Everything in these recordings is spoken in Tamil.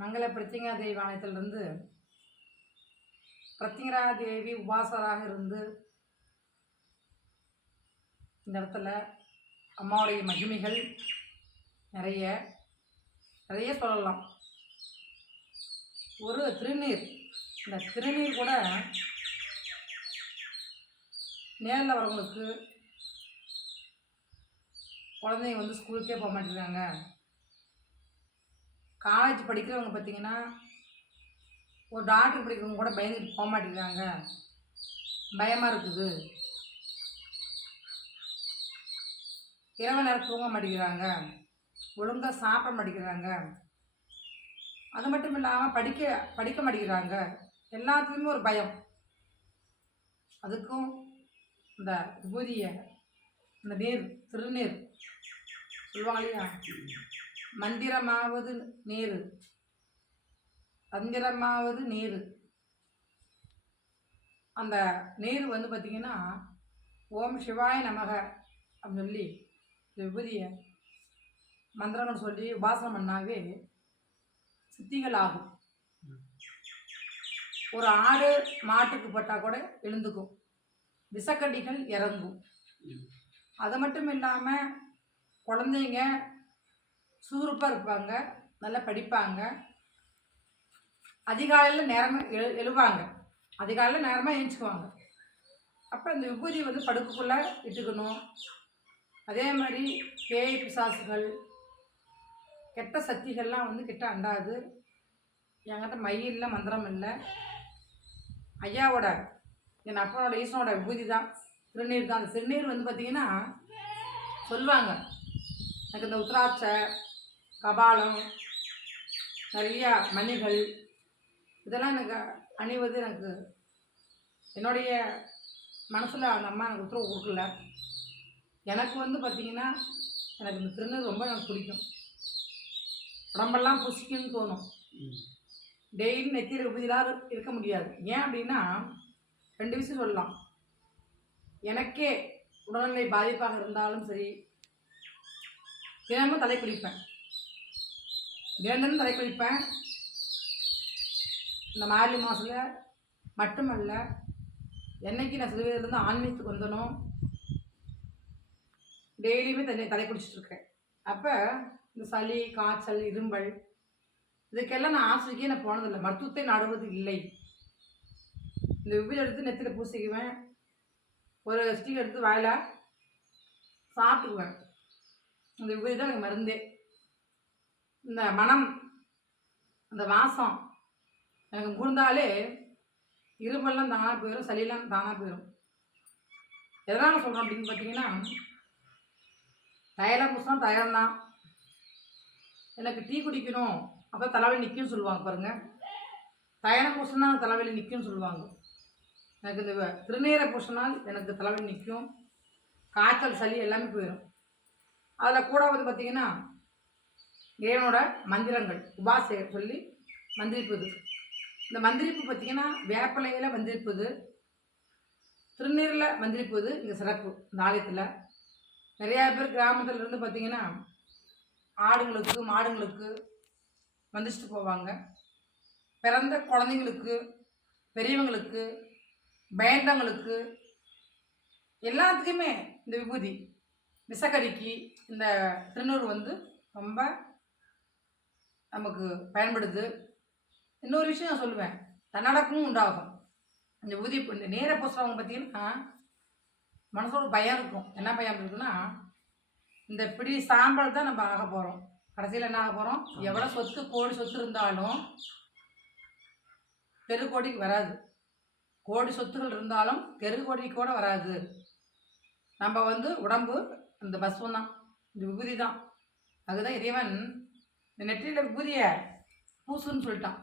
மங்கள பிரத்திங்கா தேவி ஆலயத்திலிருந்து பிரத்திங்கரா தேவி உபாசராக இருந்து இந்த இடத்துல அம்மாவுடைய மகிமைகள் நிறைய நிறைய சொல்லலாம். ஒரு திருநீர் இந்த திருநீர் கூட நேரில் வரவங்களுக்கு குழந்தைங்க வந்து ஸ்கூலுக்கே போக மாட்டேங்கிறாங்க. காலேஜ் படிக்கிறவங்க பார்த்தீங்கன்னா ஒரு டாக்டர் படிக்கிறவங்க கூட பயந்துட்டு போக மாட்டேங்கிறாங்க. பயமாக இருக்குது. இரவு நேரம் தூங்க மாட்டேங்கிறாங்க. ஒழுங்காக சாப்பிட மாட்டேங்கிறாங்க. அது மட்டும் இல்லாமல் படிக்க படிக்க மாட்டேங்கிறாங்க. எல்லாத்துலேயுமே ஒரு பயம். அதுக்கும் இந்த விபூதியை இந்த நீர் திருநீர் சொல்லுவாங்க இல்லையா? மந்திரமாவது நீர். தந்திரமாவது நீர். அந்த நீர் வந்து பார்த்திங்கன்னா ஓம் சிவாய நமக அப்படின்னு சொல்லி இந்த விபூதியை மந்திரங்கள் சொல்லி உபாசனம் பண்ணாவே சித்திகள் ஆகும். ஒரு ஆடு மாட்டுக்கு பட்டால் கூட எழுந்துக்கும். விஷக்கடிகள் இறங்கும். அது மட்டும் இல்லாமல் குழந்தைங்க சுறுசுறுப்பாக இருப்பாங்க நல்லா படிப்பாங்க. அதிகாலையில் நேரமாக எழு எழுவாங்க. அதிகாலையில் நேரமாக எழுந்துக்குவாங்க அப்போ இந்த விபூதி வந்து படுக்குக்குள்ளே இட்டுக்கணும். அதே மாதிரி பேய் பிசாசுகள் கெட்ட சக்திகள்லாம் வந்து கிட்ட அண்டாது. என்கிட்ட மயில் இல்லை மந்திரம் இல்லை. ஐயாவோட என் அப்பனோட ஈசனோட விபூதி தான். திருநீர் தான். அந்த திருநீர் வந்து பார்த்திங்கன்னா சொல்லுவாங்க. எனக்கு இந்த உத்ராட்சை கபாலம் நிறையா மணிகள் இதெல்லாம் எனக்கு அணிவது எனக்கு என்னுடைய மனசில் அந்த அம்மா எனக்கு உத்தரவு கொடுக்கல. எனக்கு வந்து பார்த்திங்கன்னா எனக்கு இந்த திருநீர் ரொம்ப எனக்கு பிடிக்கும். உடம்பெல்லாம் புசிக்குன்னு தோணும். டெய்லி நெத்தியில் விபூதிலாம் இருக்க முடியாது. ஏன் அப்படின்னா ரெண்டு விஷயம் சொல்லலாம். எனக்கே உடல்நிலை பாதிப்பாக இருந்தாலும் சரி தினமும் தலை குளிப்பேன். வேணும்னு தலை குளிப்பேன். இந்த மார்கழி மாதத்தில் மட்டுமல்ல என்னைக்கு நான் சிறுவயதுலேருந்து ஆன்மீகத்துக்கு வந்தனோ டெய்லியுமே தண்ணி தலை குடிச்சிட்ருக்கேன் அப்போ இந்த சளி காய்ச்சல் இரும்பல் இதுக்கெல்லாம் நான் ஆசிரிக்கே நான் போனதில்லை. மருத்துவத்தை நாடுவது இல்லை. இந்த விபில் எடுத்து நெத்தியில் பூசிக்குவேன். ஒரு ஸ்டிக் எடுத்து வாயில சாப்பிட்டுக்குவேன். இந்த விபதி தான் எனக்கு மருந்தே. இந்த மனம் அந்த வாசம் எனக்கு முகர்ந்தாலே இரும்பெல்லாம் தானாக போயிடும் சளியெல்லாம் தானாக போயிடும் எதனால் சொல்கிறோம் அப்படின்னு பார்த்தீங்கன்னா டயலாக பூசினா டயர்தான் தான் எனக்கு டீ குடிக்கணும் அப்போ தலைவலி நிற்கும்னு சொல்லுவாங்க பாருங்கள் டயனை பூசினா தலைவலி நிற்கும்னு சொல்லுவாங்க. எனக்கு இந்த திருநீர திருநீரை பூசினால் எனக்கு தலைவலி நிற்கும் காய்ச்சல் சளி எல்லாமே போயிடும் அதில் கூட வந்து பார்த்திங்கன்னா இறைவனோட மந்திரங்கள். உபாசை சொல்லி மந்திரிப்பது. இந்த மந்திரிப்பு பார்த்திங்கன்னா வேப்பிலையில் மந்திரிப்பது. திருநீரில் மந்திரிப்பது இங்கே சிறப்பு இந்த ஆலயத்தில். நிறையா பேர் கிராமத்தில் இருந்து பார்த்திங்கன்னா ஆடுங்களுக்கு மாடுங்களுக்கு வந்துச்சுட்டு போவாங்க. பிறந்த குழந்தைங்களுக்கு பெரியவங்களுக்கு பயந்தவங்களுக்கு எல்லாத்துக்குமே இந்த விபூதி விசக்கடிக்கு இந்த திருநூறு வந்து ரொம்ப நமக்கு பயன்படுது. இன்னொரு விஷயம் நான் சொல்லுவேன். தன்னடக்கமும் உண்டாகும். இந்த விபூதி இந்த நேர பூசுறவங்க பார்த்தீங்கன்னா மனசோட பயம் இருக்கும். என்ன பயம் இருக்குன்னா இந்த பிடி சாம்பல் தான் நம்ம ஆக போகிறோம் கடைசியில் என்ன ஆக போகிறோம் எவ்வளோ சொத்து கோடி சொத்து இருந்தாலும் தெருக்கோடிக்கு வராது. கோடி சொத்துகள் இருந்தாலும் தெருக்கோடிக்கு கூட வராது. நம்ம வந்து உடம்பு இந்த பஸ்வம் தான். இந்த விபூதி தான். அதுதான் இறைவன் இந்த நெற்றியில் ஊதிய பூசுன்னு சொல்லிட்டான்.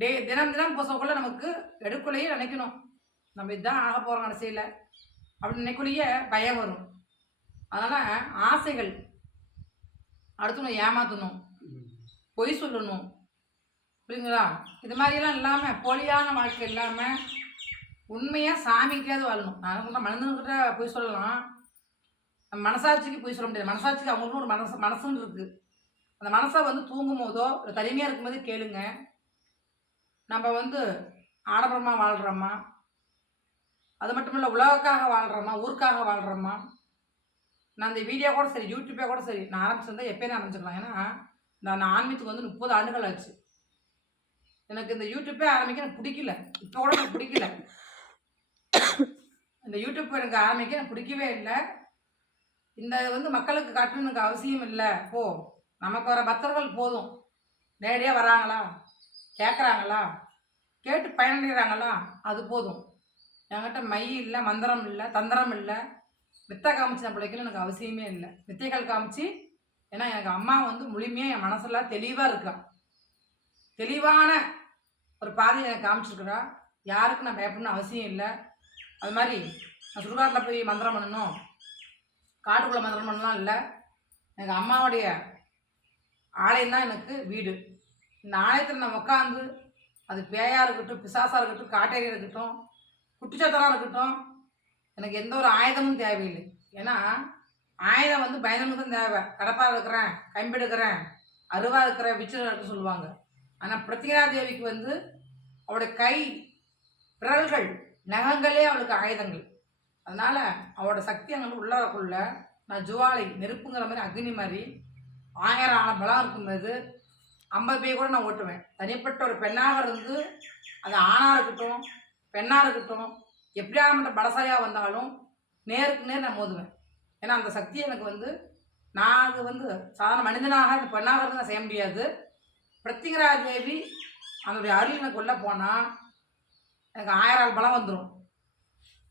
டே தினம் தினம் பூசக்குள்ளே நமக்கு எடுக்குள்ளேயே நினைக்கணும். நம்ம இதுதான் ஆக போகிறோம் கடைசியில் அப்படின்னு நினைக்குள்ளேயே பயம் வரும். அதனால் ஆசைகள் அடுத்தவங்க ஏமாற்றணும் பொய் சொல்லணும். புரியுங்களா இது மாதிரிலாம் இல்லாமல் போலியான வாழ்க்கை இல்லாமல் உண்மையாக சாமிக்கிட்டேயாவது வாழணும். நான் சொல்கிறேன் மனிதன்கிட்ட பொய் சொல்லலாம். நம்ம மனசாட்சிக்கு பொய் சொல்ல முடியாது. மனசாட்சிக்கு அவங்களுக்கும் ஒரு மனசு மனசுன்னு இருக்குது அந்த மனசை வந்து தூங்கும் போதோ இல்லை தனிமையாக இருக்கும்போது கேளுங்க. நம்ம வந்து ஆடம்பரமாக வாழ்கிறோமா அது மட்டும் இல்லை உலகக்காக வாழ்கிறோமா ஊருக்காக வாழ்கிறோமா நான் இந்த வீடியோ கூட சரி யூடியூப்பே கூட சரி நான் ஆரம்பிச்சிருந்தேன் எப்போயும் ஆரம்பிச்சிடலாம். ஏன்னா நான் ஆன்மீகத்துக்கு வந்து முப்பது ஆண்டுகள் ஆச்சு. எனக்கு இந்த யூடியூப்பே ஆரம்பிக்க எனக்கு பிடிக்கல. இப்போ கூட எனக்கு பிடிக்கல. இந்த யூடியூப் எனக்கு ஆரம்பிக்க எனக்கு பிடிக்கவே இல்லை. இந்த வந்து மக்களுக்கு காட்டணும் எனக்கு அவசியம் இல்லை. போ. நமக்கு வர பக்தர்கள் போதும். நேரடியாக வராங்களா? கேட்குறாங்களா கேட்டு பயனடைகிறாங்களா? அது போதும். என்கிட்ட மை இல்லை மந்திரம் இல்லை தந்திரம் இல்லை. வித்தை காமிச்சு நான் பிழைக்கணும் எனக்கு அவசியமே இல்லை. வித்தைகள் காமிச்சு ஏன்னா எனக்கு அம்மா வந்து முழுமையாக என் மனசில் தெளிவாக இருக்கா. தெளிவான ஒரு பாதையை எனக்கு காமிச்சிருக்கிறா யாருக்கு நான் பயப்படணும் அவசியம் இல்லை. அது மாதிரி நான் சுடுகாட்டில் போய் மந்திரம் பண்ணணும். காட்டுக்குள்ளே மந்திரம் பண்ணலாம் இல்லை. எனக்கு அம்மாவுடைய ஆலயம் தான் எனக்கு வீடு. இந்த ஆலயத்தில் நான் உட்காந்து அது பேயாக இருக்கட்டும் பிசாசாக இருக்கட்டும் காட்டேரியாக இருக்கட்டும் குட்டிச்சாத்தனாக இருக்கட்டும் எனக்கு எந்த ஒரு ஆயுதமும் தேவையில்லை. ஏன்னா ஆயுதம் வந்து பயந்தமுக்கு தான் தேவை. கடப்பாக இருக்கிறேன் கம்பி எடுக்கிறேன் அருவா இருக்கிறேன் விச்சில் இருக்க சொல்லுவாங்க. ஆனால் பிரத்யேகா தேவிக்கு வந்து அவளுடைய கை விரல்கள் நகங்களே அவளுக்கு ஆயுதங்கள். அதனால் அவளோட சக்தி அங்கே உள்ளவருக்குள்ள நான் ஜுவாலை நெருப்புங்கிற மாதிரி அக்னி மாதிரி ஆயிரம் ஆன பலம் இருக்கும்போது ஐம்பது பேர் கூட நான் ஓட்டுவேன். தனிப்பட்ட ஒரு பெண்ணாக இருந்து அது ஆணாக இருக்கட்டும் பெண்ணாக இருக்கட்டும் எப்படியாப்பட்ட பலசாலியாக வந்தாலும் நேருக்கு நேர் நான் மோதுவேன். ஏன்னா அந்த சக்தி எனக்கு வந்து நான் அது வந்து சாதாரண மனிதனாக இந்த பெண்ணாக இருந்து நான் செய்ய முடியாது. பிரத்திகரா தேவி அதனுடைய அருள் எனக்கு உள்ளே போனால் எனக்கு ஆயிரம் ஆள் பலம் வந்துடும்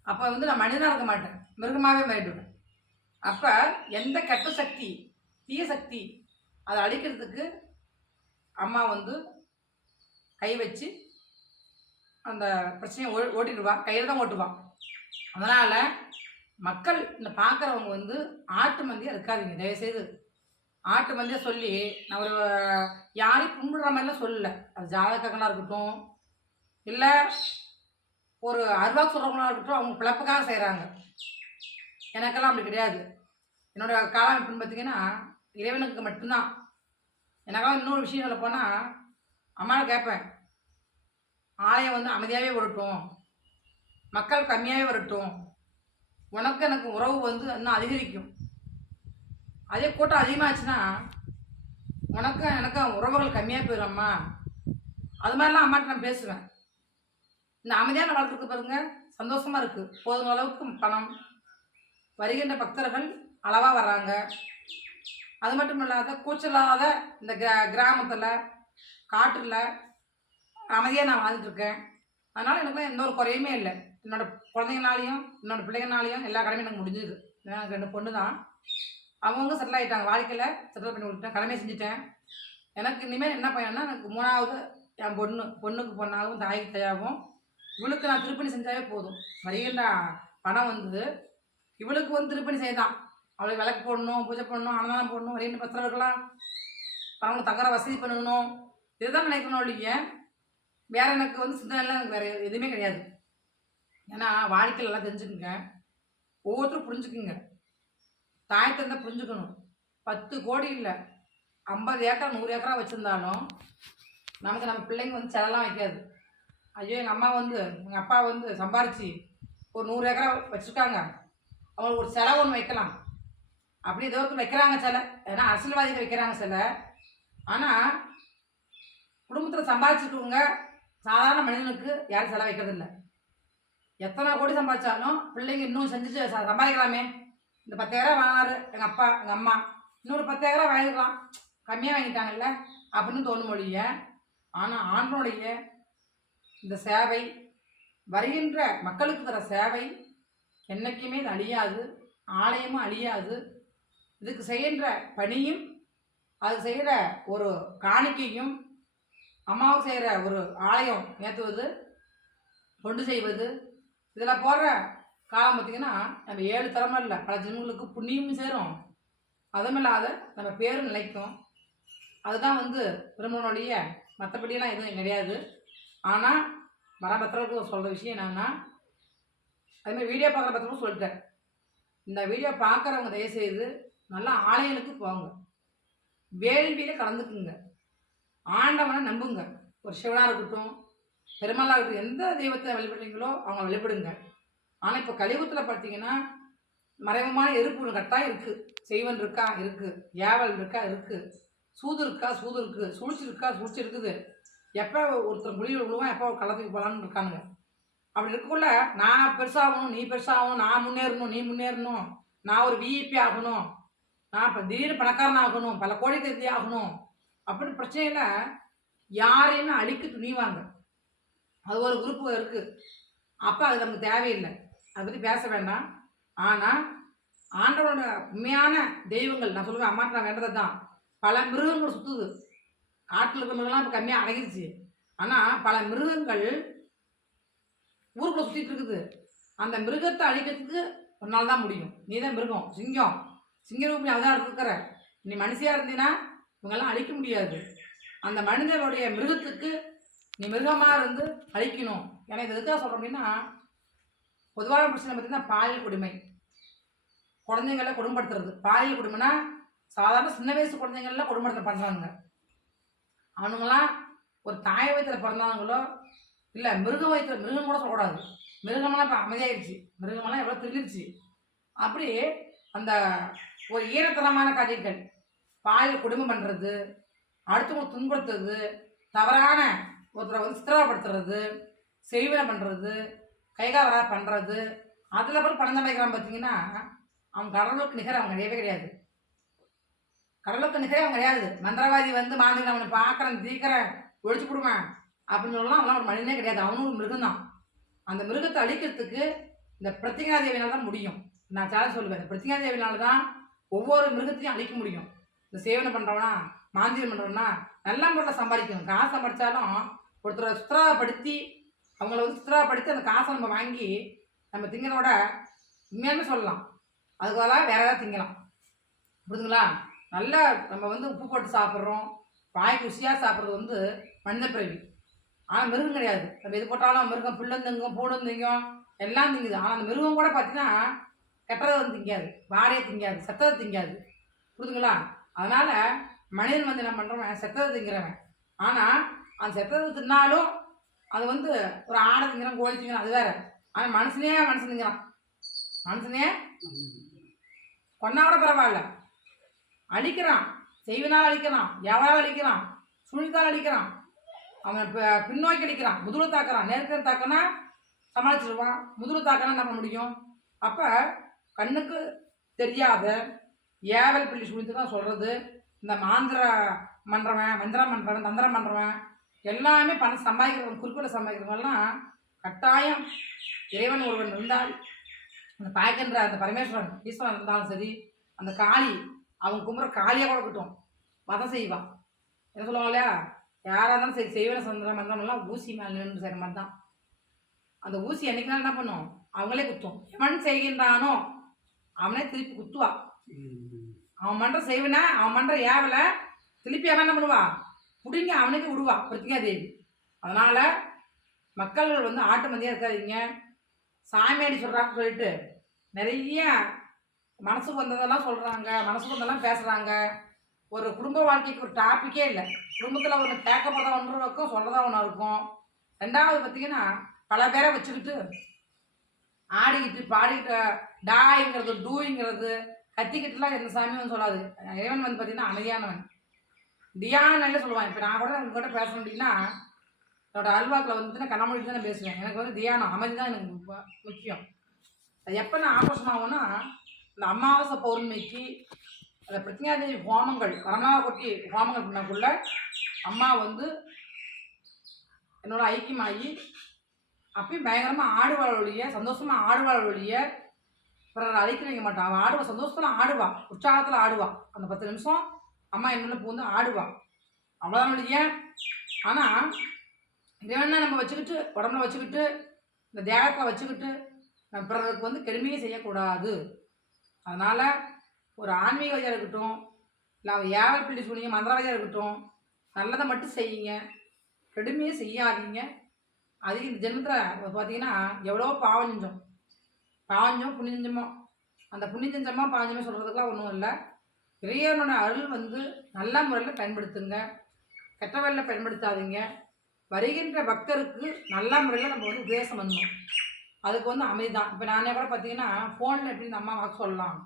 அப்போ வந்து நான் மனிதனாக இருக்க மாட்டேன். மிருகமாகவே மாறிடுவேன். அப்போ எந்த கெட்ட சக்தி தீய சக்தி. அதை அழிக்கிறதுக்கு அம்மா வந்து கை வச்சு அந்த பிரச்சனையை ஓ ஓட்டிடுவான் கையில் தான் ஓட்டுவான் அதனால் மக்கள் இந்த பார்க்குறவங்க வந்து ஆட்டு மந்தியாக இருக்காதுங்க. தயவுசெய்து. ஆட்டு மந்தியாக சொல்லி நான் ஒரு யாரையும் கும்பிடுற மாதிரிலாம் சொல்லலை. அது ஜாதகங்களாக இருக்கட்டும் இல்லை ஒரு அருவா சொல்கிறவங்களா இருக்கட்டும் அவங்க பிழப்புக்காக செய்கிறாங்க எனக்கெல்லாம் அப்படி கிடையாது. என்னோடய காலம் எப்படின்னு பார்த்தீங்கன்னா இறைவனுக்கு மட்டும்தான். எனக்காக இன்னொரு விஷயம் சொல்ல போனால் அம்மாவை கேட்பேன். ஆலயம் வந்து அமைதியாகவே வரட்டும். மக்கள் கம்மியாகவே வரட்டும். உனக்கு எனக்கு உறவு வந்து இன்னும் அதிகரிக்கும். அதே கூட்டம் அதிகமாகச்சுன்னா உனக்கும் எனக்கும் உறவுகள் கம்மியாக போயிடும்மா. அது மாதிரிலாம் அம்மாட்ட நான் பேசுவேன். இந்த அமைதியான வாழ்க்கைக்கு பாருங்கள் சந்தோஷமாக இருக்குது போதும் அளவுக்கு பணம். வருகின்ற பக்தர்கள் அளவாக வர்றாங்க. அது மட்டும் இல்லாத கூச்சலாத இந்த கிராமத்தில் காட்டில் அமைதியாக நான் வாழ்ந்துட்டுருக்கேன். அதனால் எனக்கு எந்த ஒரு குறையுமே இல்லை. என்னோட குழந்தைங்கனாலையும் என்னோடய பிள்ளைங்கனாலையும் எல்லா கடமையும் எனக்கு முடிஞ்சுது. எனக்கு ரெண்டு பொண்ணு தான். அவங்கவுங்க செட்டில் ஆகிட்டாங்க வாழ்க்கையில் செட்டில் பண்ணி கொடுத்துட்டேன். கடமை செஞ்சுட்டேன். எனக்கு இனிமேல் என்ன பையன்னா எனக்கு மூணாவது என் பொண்ணு பொண்ணுக்கு பொண்ணாகவும் தாய்க்கு தாயாகவும் இவளுக்கு நான் திருப்பணி செஞ்சாவே போதும். வருகின்ற பணம் வந்தது. இவளுக்கு வந்து திருப்பணி செய்தான் அவளுக்கு விளக்கு போடணும் பூஜை பண்ணணும் அன்னதானம் போடணும் ரெண்டு பத்திரம் இருக்கலாம். அவங்க தங்குற வசதி பண்ணணும். இதுதான் நினைக்கணும் இல்லைங்க வேற எனக்கு வந்து சிந்தனைலாம் எனக்கு வேற எதுவுமே கிடையாது. ஏன்னா வாழ்க்கையில் எல்லாம் தெரிஞ்சுக்குங்க. ஒவ்வொருத்தரும் புரிஞ்சுக்குங்க. தாய் தந்தை புரிஞ்சுக்கணும். பத்து கோடி இல்லை. ஐம்பது ஏக்கரா நூறு ஏக்கரா வச்சுருந்தாலும் நமக்கு நம்ம பிள்ளைங்க வந்து செலலாம் வைக்காது. ஐயோ எங்கள் அம்மா வந்து எங்கள் அப்பா வந்து சம்பாரித்து ஒரு நூறு ஏக்கரா வச்சுருக்காங்க. அவங்களுக்கு ஒரு செலவு ஒன்று வைக்கலாம். அப்படி ஏதோ வைக்கிறாங்க சில. ஏன்னா அரசியல்வாதிகள் வைக்கிறாங்க சில. ஆனால் குடும்பத்தில் சம்பாதிச்சிருக்கவங்க சாதாரண மனிதனுக்கு யாரும் செலவு வைக்கிறதில்ல. எத்தனை கோடி சம்பாதிச்சாலும் பிள்ளைங்க இன்னும் செஞ்சு சம்பாதிக்கலாமே. இந்த பத்தாயிரம் வாங்கினாரு எங்கள் அப்பா எங்கள் அம்மா. இன்னொரு பத்தாயிரம் வாங்கிக்கலாம் கம்மியாக வாங்கிட்டாங்கல்ல. அப்படின்னு தோணும் மொழிய ஆனால் ஆண்களுடைய இந்த சேவை வருகின்ற மக்களுக்கு தர சேவை என்றைக்குமே இது அழியாது. ஆலயமும் அழியாது. இதுக்கு செய்கின்ற பணியும் அது செய்கிற ஒரு காணிக்கையும் அம்மாவுக்கு செய்கிற ஒரு ஆலயம் ஏற்றுவது கொண்டு செய்வது இதில் போடுற காலம் பார்த்திங்கன்னா நம்ம ஏழு தலைமுறை இல்லை. பல ஜென்மங்களுக்கு புண்ணியமும் சேரும். அதுவும் இல்லாத நம்ம பேரும் நிலைக்கும். அதுதான் வந்து விரும்பினோடைய மற்றபடியெல்லாம் எதுவும் கிடையாது. ஆனால் வரபத்திரருக்கு சொல்கிற விஷயம் என்னென்னா அதுமாதிரி வீடியோ பார்க்குற பத்திரமும் சொல்லிட்டேன். இந்த வீடியோ பார்க்குறவங்க தயவுசெய்து நல்லா ஆலயங்களுக்கு போங்க. வேள்வியில் கலந்துக்குங்க. ஆண்டவனை நம்புங்க. ஒரு சிவனாக இருக்கட்டும் பெருமாளாக இருக்கட்டும் எந்த தெய்வத்தை வழிபடுறீங்களோ அவங்க வழிபடுங்க. ஆனால் இப்போ கலியுகத்தில் பார்த்தீங்கன்னா மறைமுகமான எருப்பு கட்டாக கட்டாயம் இருக்குது செய்வன் இருக்கா? இருக்குது ஏவல் இருக்கா? இருக்குது சூது இருக்கா? சூது இருக்குது சூழ்ச்சி இருக்கா? சூழ்ச்சி இருக்குது. எப்போ ஒருத்தர் முடிவு விழுவான் எப்போ ஒரு களத்துக்கு போகலான்னு இருக்கானுங்க. அப்படி இருக்கக்குள்ள நான் பெருசாகணும் நீ பெருசாகணும் நான் முன்னேறணும் நீ முன்னேறணும் நான் ஒரு விஇபி ஆகணும். நான் இப்போ திடீர்னு பணக்காரன் ஆகணும் பல கோடி தேதி ஆகணும் அப்படின்னு பிரச்சனையில் யாரையுமே அழிக்க துணிவாங்க. அது ஒரு குரூப் இருக்குது அப்போ அது நமக்கு தேவையில்லை. அதை பற்றி பேச வேண்டாம். ஆனால் ஆண்டவனோட உண்மையான தெய்வங்கள் நான் சொல்லுவேன் அம்மாட்ட நான் வேண்டது தான் பல மிருகங்கள் சுற்றுது காட்டில் இருக்க மிருகம்லாம் இப்போ கம்மியாக அடங்கிடுச்சு ஆனால் பல மிருகங்கள் ஊருக்குள்ளே சுற்றிட்டு இருக்குது. அந்த மிருகத்தை அழிக்கிறதுக்கு ஒரு நாள் தான் முடியும். நீ தான் மிருகம் சிங்கம். சிங்க ரூபி அதான் இருக்கிற நீ மனுஷியாக இருந்தீன்னா இவங்கெல்லாம் அழிக்க முடியாது. அந்த மனிதனுடைய மிருகத்துக்கு நீ மிருகமாக இருந்து அழிக்கணும். எனக்கு இது எதுக்காக சொல்கிறோம் அப்படின்னா பொதுவான பிரச்சனை பார்த்தீங்கன்னா பாலியல் கொடுமை. குழந்தைங்கள கொடுமைப்படுத்துறது. பாலியல் கொடுமைனா சாதாரண சின்ன வயசு குழந்தைங்கள்லாம் கொடுமைப்படுத்த பண்ணுறாங்க அவனுங்களாம் ஒரு தாய் வயிற்றுல பிறந்தாங்களோ இல்லை மிருக வயத்தில் மிருகம் கூட சொல்லக்கூடாது. மிருகமெல்லாம் இப்போ அமைதியாயிடுச்சு மிருகமெல்லாம் எவ்வளோ திருந்துருச்சு அப்படி அந்த ஒரு ஈரத்தனமான கதைகள் பாயில் குடும்பம் பண்ணுறது அடுத்தவங்க துன்புறுத்துறது தவறான ஒருத்தரை வந்து சித்திரவப்படுத்துறது செய்வனை பண்ணுறது கைகாவரா பண்ணுறது அதில் அப்புறம் பணம் சம்பாதிக்கிறான் பார்த்தீங்கன்னா அவன் கடவுளுக்கு நிகர் அவன் கிடையவே கிடையாது. கடவுளுக்கு நிகரே அவன் கிடையாது. மந்திரவாதி வந்து மாநிலம் அவனை பார்க்குறேன் தீக்கிறேன் ஒழிச்சு கொடுவேன் அப்படின்னு சொல்லலாம் அவன்லாம் ஒரு மனிதனே கிடையாது. அவனும் ஒரு மிருகம்தான். அந்த மிருகத்தை அழிக்கிறதுக்கு இந்த பிரத்திகாதேவினால் தான் முடியும். நான் சாலை சொல்லுவேன். இந்த பிரத்திகா தான் ஒவ்வொரு மிருகத்தையும் அழிக்க முடியும். இந்த சேவனை பண்ணுறவனா மாந்திரம் பண்ணுறவனா நல்ல முறையில் சம்பாதிக்கணும். காசு சம்பாதிச்சாலும் ஒருத்தரை சுத்தராப்படுத்தி அவங்கள வந்து சுத்தராப்படுத்தி அந்த காசை நம்ம வாங்கி நம்ம திங்கிறோட உண்மையாலுமே சொல்லலாம். அதுக்கு பதிலாக வேற ஏதாவது திங்கலாம். புரியுதுங்களா நல்லா நம்ம வந்து உப்பு போட்டு சாப்பிட்றோம். வாய்க்கு ருசியாக சாப்பிட்றது வந்து மனித பிறவி ஆனால் மிருகம் கிடையாது. நம்ம எது போட்டாலும் மிருகம் புல்லும் திங்கும் பூடும் திங்கும் எல்லாம் திங்குது. ஆனால் அந்த மிருகம் கூட பார்த்தீங்கன்னா கெட்டதை வந்து திங்காது வாடையை திங்காது செத்ததை திங்காது. புரிதுங்களா? அதனால் மனிதன் வந்து என்ன பண்ணுறவன் செத்ததை திங்கிறவன். ஆனால் அந்த செத்ததை தின்னாலும் அது வந்து ஒரு ஆடை திங்கிறான் கோழி திங்கிறான் அது வேற. ஆனால் மனுஷனே மனுஷன் திங்கிறான். மனுஷனே கொன்னா கூட பரவாயில்ல. அழிக்கிறான். செய்வனால் அழிக்கிறான். எவனால் அழிக்கிறான்? சுழித்தால் அழிக்கிறான். அவன் இப்போ பின்னோக்கி அடிக்கிறான். முதுகு தாக்குறான். நேர்கிற தாக்கினா சமாளிச்சிருவான். முதுகு தாக்கினா என்ன பண்ண முடியும்? அப்போ கண்ணுக்கு தெரியாத ஏவல் பிள்ளி சுழித்து தான் சொல்கிறது இந்த மாந்திர மன்றவன் மந்திரம் பண்ணுறவன் தந்திரம் பண்ணுறவன் எல்லாமே பணம் சம்பாதிக்கிறவன் குறிப்பிட சம்பாதிக்கிறவங்கலாம் கட்டாயம் இறைவன் ஒருவன் இருந்தால் அந்த பாய்க்கின்ற அந்த பரமேஸ்வரன் ஈஸ்வரன் இருந்தாலும் சரி அந்த காளி அவங்க கும்புற காளியாக கூட இருக்கட்டும் வதம் செய்வான் என்ன சொல்லுவாங்க இல்லையா? யாராக இருந்தாலும் சரி செய்வன சந்திர மந்திரம்லாம் ஊசி மேலே நின்று செய்கிற மாதிரி தான். அந்த ஊசி என்னைக்குனாலும் என்ன பண்ணும்? அவங்களே குத்தும். எவன் செய்கின்றானோ அவனே திருப்பி குத்துவா. அவன் பண்ணுற செய்வன அவன் பண்ணுற ஏவலை திருப்பி அவன் என்ன பண்ணுவா? பிடிங்க அவனுக்கு விடுவா பிரத்திகா தேவி. அதனால் மக்கள்கள் வந்து ஆட்டு மந்தியாக இருக்காதீங்க. சாமியாடி சொல்கிறான்னு சொல்லிட்டு நிறைய மனசுக்கு வந்ததெல்லாம் சொல்கிறாங்க மனசுக்கு வந்ததெல்லாம் பேசுகிறாங்க ஒரு குடும்ப வாழ்க்கைக்கு ஒரு டாப்பிக்கே இல்லை. குடும்பத்தில் ஒன்று கேட்கப்படதா ஒன்று இருக்கும் சொல்கிறதா ஒன்று இருக்கும். ரெண்டாவது பார்த்தீங்கன்னா பல பேரை வச்சுக்கிட்டு ஆடிக்கிட்டு பாடிக்கிட்டு டாய்ங்கிறது டூங்கிறது கத்திக்கிட்டுலாம் எந்த சாமியும் சொல்லாது. இறைவன் வந்து பார்த்தீங்கன்னா அமைதியானவன். தியானன்னு சொல்லுவான். இப்போ நான் கூட உங்ககிட்ட பேசணும் அப்படின்னா என்னோட அல்வாக்கில் வந்து கண்ணமொழி தான் பேசுவேன். எனக்கு வந்து தியானம் அமைதி தான் எனக்கு முக்கியம். அது எப்போ நான் ஆபோஷன் ஆகும்னா இந்த அமாவாசை பௌர்ணமிக்கு அந்த பிரத்யாதேவி ஹோமங்கள் வரமாவை கொட்டி ஹோமங்கள் பண்ணக்குள்ள அம்மா வந்து என்னோட ஐக்கியமாகி அப்பயும் பயங்கரமாக ஆடுவாள் ஒழிய சந்தோஷமாக ஆடுவாள் ஒழிய பிறர் அழைக்க வைக்க மாட்டான். அவன் ஆடுவா சந்தோஷத்தில் ஆடுவான் உற்சாகத்தில் ஆடுவான் அந்த பத்து நிமிஷம் அம்மா என்னென்ன பூந்து ஆடுவான் அவ்வளோதான் ஒழிய ஆனால் இறைவனை நம்ம வச்சுக்கிட்டு உடம்புல வச்சுக்கிட்டு இந்த தேகத்தில் வச்சுக்கிட்டு நம்ம பிறருக்கு வந்து கெடுமையே செய்யக்கூடாது. அதனால் ஒரு ஆன்மீகவாதியாக இருக்கட்டும் இல்லை அவள் ஏவல் பிள்ளை சொன்னீங்க மந்திரவாதியாக இருக்கட்டும் நல்லதை மட்டும் செய்யுங்க. கெடுமையே செய்யாதீங்க. அது இந்த ஜென்மத்தில் பார்த்தீங்கன்னா எவ்வளோ பாவம் செஞ்சோம். பாஞ்சம் புனிஞ்சமோ. அந்த புண்ணியம் பாஞ்சமோ பாவம் சொல்கிறதுக்குலாம் ஒன்றும் இல்லை. இறைவனோட அருள் வந்து நல்ல முறையில் பயன்படுத்துங்க. கெட்ட வழியில் பயன்படுத்தாதீங்க. வருகின்ற பக்தருக்கு நல்ல முறையில் நம்ம வந்து உபதேசம் பண்ணணும். அதுக்கு வந்து அமைதி தான் இப்போ நானே கூட பார்த்தீங்கன்னா ஃபோனில் எப்படி இந்த அம்மா வாக்கு சொல்லலாம்?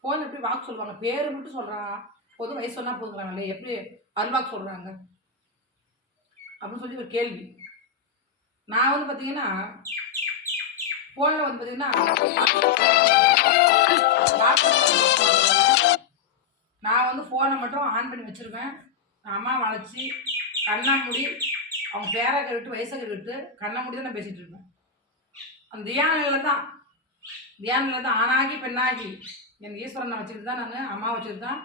ஃபோனில் எப்படி வாக்கு சொல்லுவாங்க? பேர் மட்டும் சொல்கிறான் பொது வயசு சொன்னால் போதுங்கிறாங்களே எப்படி அருள்வாக்கு சொல்கிறாங்க அப்படின்னு சொல்லி ஒரு கேள்வி. நான் வந்து பார்த்தீங்கன்னா ஃபோனில் வந்து பார்த்தீங்கன்னா நான் வந்து ஃபோனை மட்டும் ஆன் பண்ணி வச்சுருவேன். அம்மா வளைச்சி கண்ணை மூடி அவங்க பேரை கேட்டு வயசை கேட்டு கண்ணை மூடி தான் நான் பேசிகிட்டு இருப்பேன். அந்த தியானில் தான் தியானில் தான் ஆணாகி பெண்ணாகி என் ஈஸ்வரனை வச்சுட்டு தான் நான் அம்மா வச்சுட்டு தான்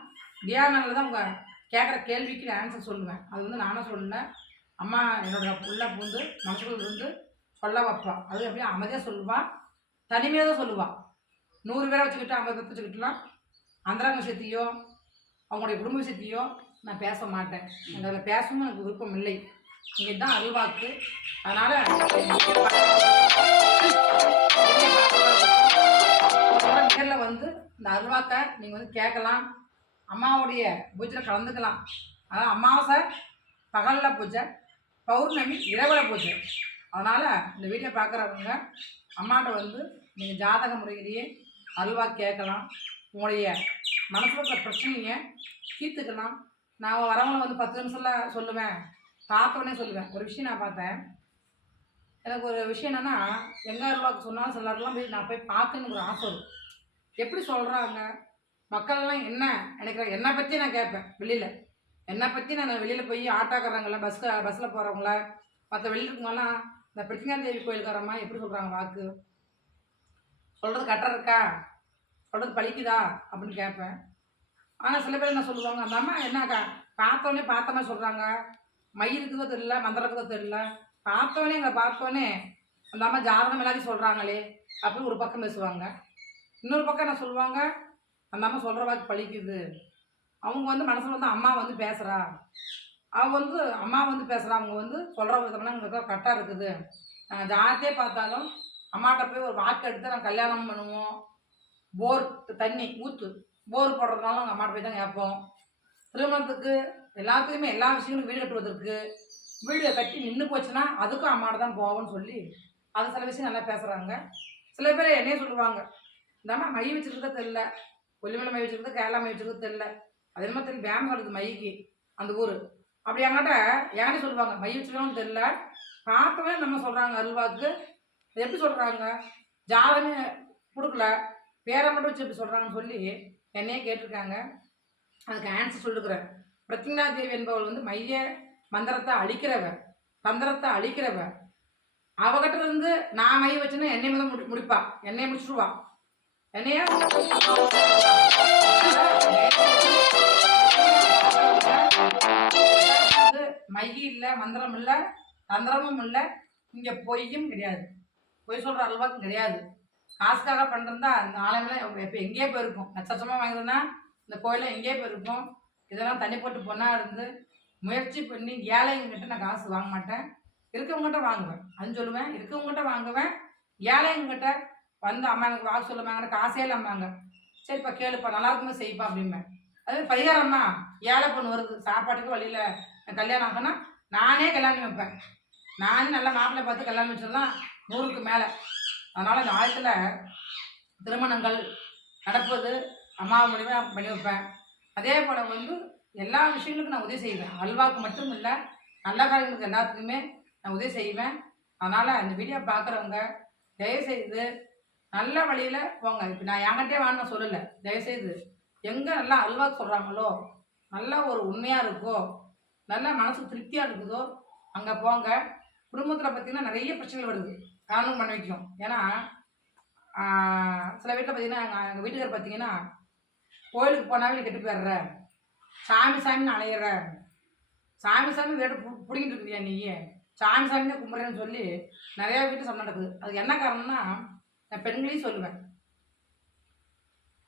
தியானில் தான் உங்கள் கேட்குற கேள்விக்கு ஆன்சர் சொல்லுவேன். அது வந்து நானும் சொல்லலை. அம்மா என்னோட உள்ள பூந்து மனசுக்குள்ள இருந்து சொல்ல வைப்பான் அது அப்படியே அமைதியாக சொல்லுவான் தனிமையாக தான் சொல்லுவான் நூறு பேரை வச்சுக்கிட்டு ஐம்பது பேர் வச்சுக்கிட்டுலாம் அந்தரங்க விஷயத்தையோ அவங்களுடைய குடும்ப விஷயத்தையோ நான் பேச மாட்டேன். அதில் பேசவும் எனக்கு விருப்பம் இல்லை. இங்கே தான் அறிவாக்கு அதனால் நேரில் வந்து இந்த அருள்வாக்கை நீங்கள் வந்து கேட்கலாம். அம்மாவுடைய பூஜையில் கலந்துக்கலாம். அதாவது அமாவாசை பகலில் பூஜை பௌர்ணமி இரவில் பூஜை. அதனால் இந்த வீடியோ பார்க்குறவங்க அம்மாட்ட வந்து நீங்கள் ஜாதக முறையிலேயே அல்வா கேட்கலாம். உங்களுடைய மனசில் இருக்கிற பிரச்சனையை தீர்த்துக்கலாம். நான் வரவங்களை வந்து பத்து நிமிஷத்தில் சொல்லுவேன். பார்த்தோன்னே சொல்லுவேன். ஒரு விஷயம் நான் பார்த்தேன். எனக்கு ஒரு விஷயம் என்னென்னா எங்கே அல்வாவுக்கு சொன்னாலும் சிலர்லாம் போய் நான் போய் பார்க்கணுங்கிற ஒரு ஆசை வரும். எப்படி சொல்கிறாங்க மக்கள்லாம் என்ன நினைக்கிறாங்க என்னை பற்றி நான் கேட்பேன் வெளியில். என்னை பற்றி நான் வெளியில் போய் ஆட்டோக்காரங்கள பஸ்ஸில் பஸ்ஸில் போகிறவங்கள மற்ற வெளியில் இருக்கவங்கலாம் இந்த பிரத்திங்காந்தேவி கோயிலுக்காரம்மா எப்படி சொல்கிறாங்க வாக்கு? சொல்கிறது கட்டர் இருக்கா? சொல்கிறது பழிக்குதா? அப்படின்னு கேட்பேன். ஆனால் சில பேர் என்ன சொல்லுவாங்க அந்த அம்மா என்னக்கா பார்த்தோன்னே பார்த்த மாதிரி சொல்கிறாங்க மை இருக்குதோ தெரியல மந்திரம் இருக்குதோ தெரியல. பார்த்தோன்னே எங்களை பார்த்தோன்னே அந்த அம்மா ஜாதகம் எல்லாத்தையும் சொல்கிறாங்களே அப்படின்னு ஒரு பக்கம் பேசுவாங்க. இன்னொரு பக்கம் என்ன சொல்லுவாங்க அந்த அம்மா சொல்கிற வாக்கு பழிக்குது. அவங்க வந்து மனசில் வந்து அம்மா வந்து பேசுகிறா அவங்க வந்து அம்மா வந்து பேசுகிறாங்க அவங்க வந்து சொல்கிற விதம்னா எங்களுக்கு கரெக்டாக இருக்குது. நாங்கள் ஜாத்தே பார்த்தாலும் அம்மாட்ட போய் ஒரு வாக்கு எடுத்து நாங்கள் கல்யாணம் பண்ணுவோம். போர் தண்ணி ஊற்று போர் போடுறதுனால நாங்கள் அம்மாட்ட போய் தான் கேட்போம். திருமணத்துக்கு எல்லாத்துக்குமே எல்லா விஷயங்களும் வீடு கட்டுவதற்கு வீடு கட்டி நின்று போச்சுன்னா அதுக்கும் அம்மாட்ட தான் போவோம்னு சொல்லி அது சில விஷயம் நல்லா பேசுகிறாங்க சில பேர் என்னையே சொல்லுவாங்க. இந்த அம்மா மை வச்சுருக்கதே தெரில கொல்லிமலை மை வச்சுருக்கிறது கேரளா மை வச்சுருக்கிறது தெரில அது என்னமோ தெரியல பேம் சொல்லுது மைக்கு. அந்த ஊர். அப்படி என்கிட்ட என்கிட்ட சொல்லுவாங்க? மை வச்சிருக்கோம்னு தெரில பார்த்தவனே நம்ம சொல்கிறாங்க அல்வாக்கு எப்படி சொல்கிறாங்க ஜாதமே கொடுக்கல. பேரை மட்டும் வச்சு எப்படி சொல்கிறாங்கன்னு சொல்லி என்னையே கேட்டிருக்காங்க. அதுக்கு ஆன்சர் சொல்லுக்கிறேன் பிரத்யங்கா தேவி என்பவள் வந்து மைய மந்திரத்தை அழிக்கிறவ தந்திரத்தை அழிக்கிறவ. அவகிட்ட இருந்து நான் மை வச்சுன்னா என்னை முதல் முடி முடிப்பா. என்னைய முடிச்சுடுவா என்னையா? வந்து மை இல்லை மந்திரம் இல்லை தந்திரமும் இல்லை இங்கே பொய்யும் கிடையாது. பொய் சொல்கிற அளவுக்கு கிடையாது. காசுக்காக பண்ணுறதா அந்த ஆலயம்லாம் இப்போ எங்கேயே போயிருக்கும். லட்சமாக வாங்குதுன்னா இந்த கோயிலில் எங்கேயே போயிருக்கும். இதெல்லாம் தண்ணி போட்டு பொண்ணாக இருந்து முயற்சி பண்ணி ஏழைங்கிட்ட நான் காசு வாங்க மாட்டேன். இருக்கவங்ககிட்ட வாங்குவேன். அது சொல்லுவேன். இருக்கவங்ககிட்ட வாங்குவேன். ஏழைங்கிட்ட வந்து அம்மா எனக்கு வாக்கு சொல்லுவாங்க. காசே இல்லாமாங்க சரிப்பா கேளுப்பா. நல்லா இருக்குமே செய்ப்பா அப்படிம்பேன். அது தான் ஏழை பொண்ணு வருது. சாப்பாட்டுக்கு வழியில் கல்யாணம் ஆகுனா நானே கல்யாணம் வைப்பேன். நானே நல்லா மாப்பிள்ளை பார்த்து கல்யாணம் வச்சுருந்தான் நூறுக்கு மேலே. அதனால் இந்த ஆயத்தில் திருமணங்கள் நடப்பது அம்மா மூலியமாக பண்ணி வைப்பேன். அதே போல் வந்து எல்லா விஷயங்களுக்கும் நான் உதவி செய்வேன். அல்வாக்கு மட்டும் இல்லை நல்ல காரியங்களுக்கு எல்லாத்துக்குமே நான் உதவி செய்வேன். அதனால் இந்த வீடியோ பார்க்குறவங்க தயவுசெய்து நல்ல வழியில் போங்க. இப்போ நான் என்கிட்டே வாங்க சொல்லலை. தயவுசெய்து எங்கே நல்லா அல்வாக்கு சொல்கிறாங்களோ நல்ல ஒரு உண்மையாக இருக்கோ நல்ல மனசு திருப்தியாக இருக்குதோ அங்கே போங்க. குடும்பத்தில் பார்த்திங்கன்னா நிறைய பிரச்சனைகள் வருது. காரணம் பண்ண வைக்கும் ஏன்னா சில வீட்டில் பார்த்தீங்கன்னா எங்கள் எங்கள் வீட்டுக்கார் பார்த்தீங்கன்னா கோயிலுக்கு போனாவே நீ கெட்டு போயிடுற. சாமி சாமின்னு அலையிற. சாமி சாமி வேட்டு பு பிடிங்கிட்டு இருக்கிறியா நீ சாமி சாமினே கும்பிட்றேன்னு சொல்லி நிறையா வீட்டு சண்டை நடக்குது. அது என்ன காரணம்னா நான் பெண்களையும் சொல்லுவேன்.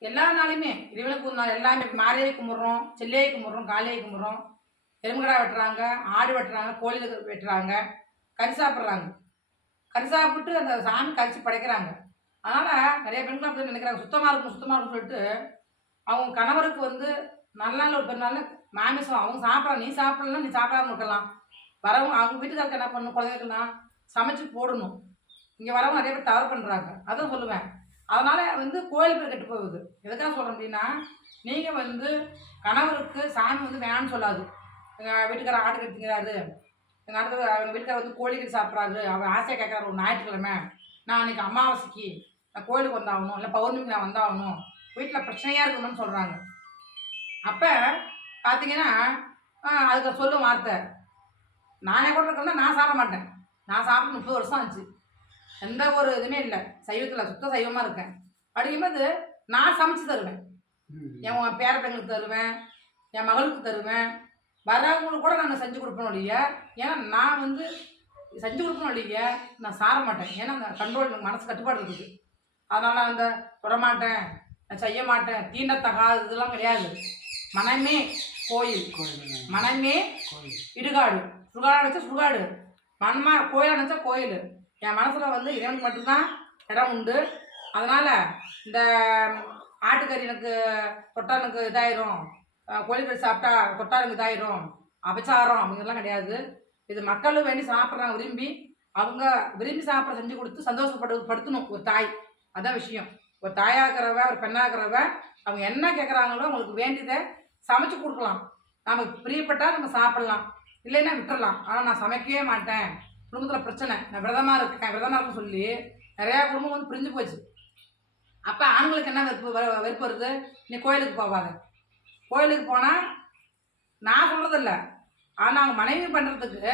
எல்லா நாளையுமே இறைவனுக்கு நாள் எல்லாமே மாரியை கும்பிட்றோம் செல்லையை கும்பிட்றோம் காலையை கும்பிட்றோம். எலும்புகடா வெட்டுறாங்க ஆடு வெட்டுறாங்க கோழி வெட்டுறாங்க கறி சாப்பிட்றாங்க. கறி சாப்பிட்டு அந்த சாமி கழிச்சு படைக்கிறாங்க. அதனால் நிறைய பெண்கள் அப்படி நினைக்கிறாங்க சுத்தமாக இருக்கும் சுத்தமாக இருக்கும்னு சொல்லிட்டு அவங்க கணவருக்கு வந்து நல்ல நாள் ஒரு பெருநாள் மாமிசம் அவங்க சாப்பிட்றாங்க நீ சாப்பிடலாம் நீ சாப்பிடாம இருக்கலாம். வரவங்க அவங்க வீட்டுக்காரருக்கு என்ன பண்ணணும் குழந்தைகளுக்குலாம் சமைச்சு போடணும். இங்கே வரவங்க நிறைய பேர் தவறு பண்ணுறாங்க அதுவும் சொல்லுவேன். அதனால் வந்து கோயில் பேர் கெட்டு போகுது. எதுக்காக சொல்கிறேன் அப்படின்னா நீங்கள் வந்து கணவருக்கு சாமி வந்து வேணாம்னு சொல்லாது. எங்கள் வீட்டுக்காரர் ஆடு கட்டிங்கிறாரு எங்கள் அடுத்தது அவங்க வீட்டுக்காரர் வந்து கோழி சாப்பிட்றாரு. அவர் ஆசையாக கேட்குறாரு ஒரு ஞாயிற்றுக்கிழமை. நான் அன்றைக்கி அமாவாசைக்கு நான் கோயிலுக்கு வந்தாகணும் இல்லை பௌர்ணமிக்கு நான் வந்தாகணும். வீட்டில் பிரச்சனையாக இருக்கணும்னு சொல்கிறாங்க அப்போ பார்த்தீங்கன்னா அதுக்கு சொல்லும் வார்த்தை. நானே கூட இருக்கிறேன்னா நான் சாப்பிட மாட்டேன். நான் சாப்பிட்டு முப்பது வருஷம் ஆச்சு. எந்த ஒரு இதுவுமே இல்லை. சைவத்தில் சுத்த சைவமாக இருக்கேன். அப்படிங்கும்போது நான் சமைச்சு தருவேன். என் பேர பெண்களுக்கு தருவேன். என் மகளுக்கு தருவேன். வரவங்களுக்கு கூட நாங்கள் செஞ்சு கொடுப்போம் இல்லையா ஏன்னா நான் வந்து செஞ்சு கொடுப்போம் இல்லையா நான் சார மாட்டேன். ஏன்னா அந்த கண்ட்ரோல் எனக்கு மனசு கட்டுப்பாடு இருக்குது. அதனால் அந்த தொடமாட்டேன். நான் செய்ய மாட்டேன். தீண்டத்தகாது இதெல்லாம் கிடையாது. மனமே கோயில். மனமே இடுகாடு. சுடுகாடு நினச்சா சுடுகாடு. மனமா கோயிலாக நினச்சா கோயில். என் மனசில் வந்து இறைவனுக்கு மட்டும்தான் இடம் உண்டு. அதனால் இந்த ஆட்டுக்கறி எனக்கு கொட்டானுக்கு இதாயிரும். கோழிக்கறி சாப்பிட்டா தொட்டா இதாயிரும். அபச்சாரம் அப்படிங்கிறதுலாம் கிடையாது. இது மக்களும் வேண்டி சாப்பிட்றாங்க விரும்பி. அவங்க விரும்பி சாப்பிட செஞ்சு கொடுத்து சந்தோஷப்படு படுத்தணும் ஒரு தாய். அதான் விஷயம். ஒரு தாயாக இருக்கிறவ ஒரு பெண்ணாக இருக்கிறவ அவங்க என்ன கேட்குறாங்களோ அவங்களுக்கு வேண்டியதை சமைச்சு கொடுக்கலாம். நமக்கு பிரியப்பட்டால் நம்ம சாப்பிடலாம். இல்லைன்னா விட்டுறலாம். ஆனால் நான் சமைக்கவே மாட்டேன். குடும்பத்தில் பிரச்சனை. நான் விரதமாக இருக்கேன். விரதமாக இருக்குன்னு சொல்லி நிறையா குடும்பம் வந்து பிரிஞ்சு போச்சு. அப்போ ஆண்களுக்கு என்ன வெறுப்பு வ- வெறுப்பு வருது? நீ கோயிலுக்கு போவாத கோயிலுக்கு போனால் நான் சொல்கிறதில்ல ஆனால் அவங்க மனைவி பண்ணுறதுக்கு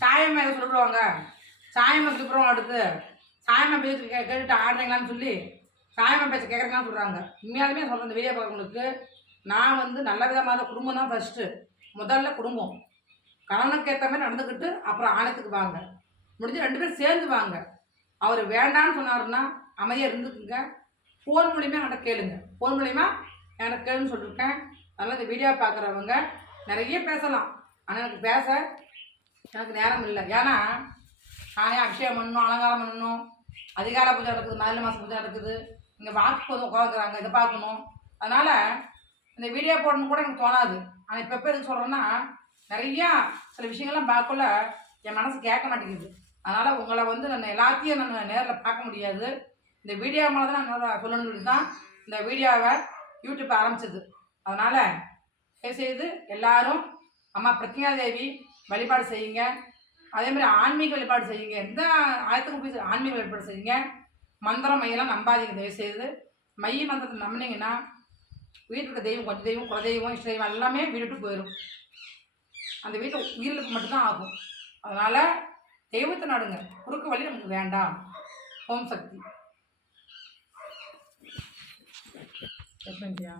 சாயம்மா எதை சொல்லிடுவாங்க சாயமாக சொல்லிடுவோம் அடுத்து. சாயமாக பேச்சு கே கேட்டுட்டு ஆடுறீங்களான்னு சொல்லி சாயமாக பேச்சு கேட்குறீங்களான்னு சொல்கிறாங்க உண்மையாலுமே சொல்கிறேன் இந்த வெளியே பார்க்கறவங்களுக்கு நான் வந்து நல்ல விதமான குடும்பம் தான் ஃபஸ்ட்டு முதல்ல குடும்பம். கணவனுக்கு ஏற்ற மாதிரி நடந்துக்கிட்டு அப்புறம் ஆலயத்துக்கு வாங்க. முடிஞ்சு ரெண்டு பேரும் சேர்ந்து வாங்க. அவர் வேண்டான்னு சொன்னாருன்னா அமைதியாக இருந்துக்குங்க. ஃபோன் மூலியமாக என்கிட்ட கேளுங்க. ஃபோன் மூலிமா என்கிட்ட கேளுன்னு சொல்லியிருக்கேன் அதனால் இந்த வீடியோ பார்க்குறவங்க நிறைய பேசலாம். ஆனால் எனக்கு பேச எனக்கு நேரம் இல்லை. ஏன்னா நானே அபிஷேகம் பண்ணணும் அலங்காரம் பண்ணணும். அதிகால பூஜை நடக்குது நாலு மாதம் பூஜை நடக்குது. இங்கே வாக்கு போது உட்காந்துக்கிறாங்க இதை பார்க்கணும். அதனால் இந்த வீடியோ போடணும் கூட எனக்கு தோணாது. ஆனால் இப்போ எப்போ எதுக்கு சொல்கிறேன்னா நிறையா சில விஷயங்கள்லாம் பார்க்கல என் மனசு கேட்க மாட்டேங்குது. அதனால் உங்களை வந்து நான் எல்லாத்தையும் நான் நேரில் பார்க்க முடியாது. இந்த வீடியோ மேலே தான் நான் சொல்லணும்னு சொல்லி தான் இந்த வீடியோவை யூடியூப் ஆரம்பிச்சது. அதனால் தயவுசெய்து எல்லாரும் அம்மா பிரத்யா தேவி வழிபாடு செய்யுங்க. அதே மாதிரி ஆன்மீக வழிபாடு செய்யுங்க. எந்த ஆயத்துக்கும் போய் ஆன்மீக வழிபாடு செய்யுங்க. மந்திரம் மையெல்லாம் நம்பாதீங்க. தயவுசெய்து மைய மந்திரத்தை நம்பினீங்கன்னா வீட்டில் தெய்வம் கொஞ்சம் தெய்வம் குல தெய்வம் இஷ்ட தெய்வம் எல்லாமே வீட்டுக்கு போயிடும் அந்த வீட்டில் உயிரிழப்பு மட்டும்தான் ஆகும். அதனால் தெய்வத்தை நாடுங்க. குறுக்கு வழி நமக்கு வேண்டாம். ஓம் சக்தி. எத்தனையா